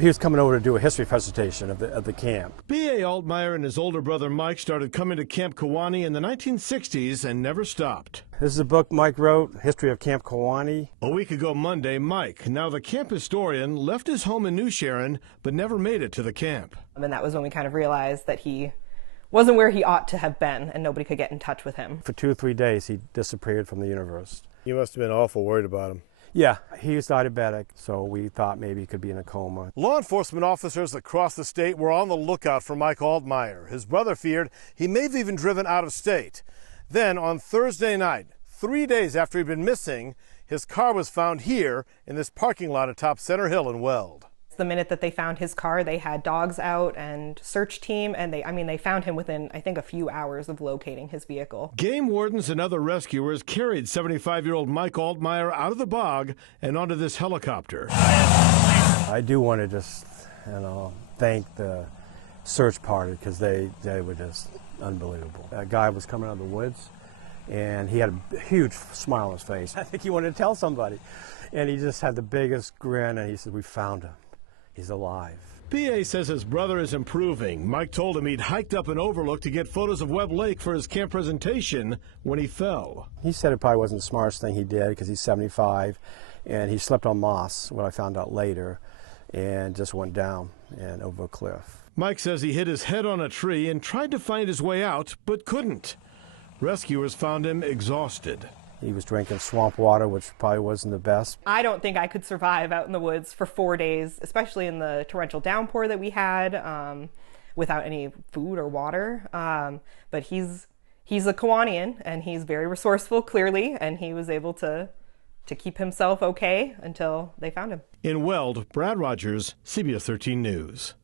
He was coming over to do a history presentation of the camp. B.A. Altmeyer and his older brother Mike started coming to Camp Kewaunee in the 1960s and never stopped. This is a book Mike wrote, History of Camp Kewaunee. A week ago Monday, Mike, now the camp historian, left his home in New Sharon but never made it to the camp. And that was when we kind of realized that he wasn't where he ought to have been and nobody could get in touch with him. For 2 or 3 days, he disappeared from the universe. You must have been awful worried about him. Yeah, he was diabetic, so we thought maybe he could be in a coma. Law enforcement officers across the state were on the lookout for Mike Altmeyer. His brother feared he may have even driven out of state. Then on Thursday night, 3 days after he'd been missing, his car was found here in this parking lot atop Center Hill in Weld. The minute that they found his car, they had dogs out and search team, and they found him within, I think, a few hours of locating his vehicle. Game wardens and other rescuers carried 75-year-old Mike Altmeyer out of the bog and onto this helicopter. I do want to just, thank the search party because they were just unbelievable. That guy was coming out of the woods, and he had a huge smile on his face. I think he wanted to tell somebody, and he just had the biggest grin, and he said, "We found him. He's alive." B.A. says his brother is improving. Mike told him he'd hiked up an overlook to get photos of Webb Lake for his camp presentation when he fell. He said it probably wasn't the smartest thing he did because he's 75, and he slept on moss, what I found out later, and just went down and over a cliff. Mike says he hit his head on a tree and tried to find his way out, but couldn't. Rescuers found him exhausted. He was drinking swamp water, which probably wasn't the best. I don't think I could survive out in the woods for 4 days, especially in the torrential downpour that we had, without any food or water. But he's a Kewauneean, and he's very resourceful, clearly, and he was able to keep himself okay until they found him. In Weld, Brad Rogers, CBS 13 News.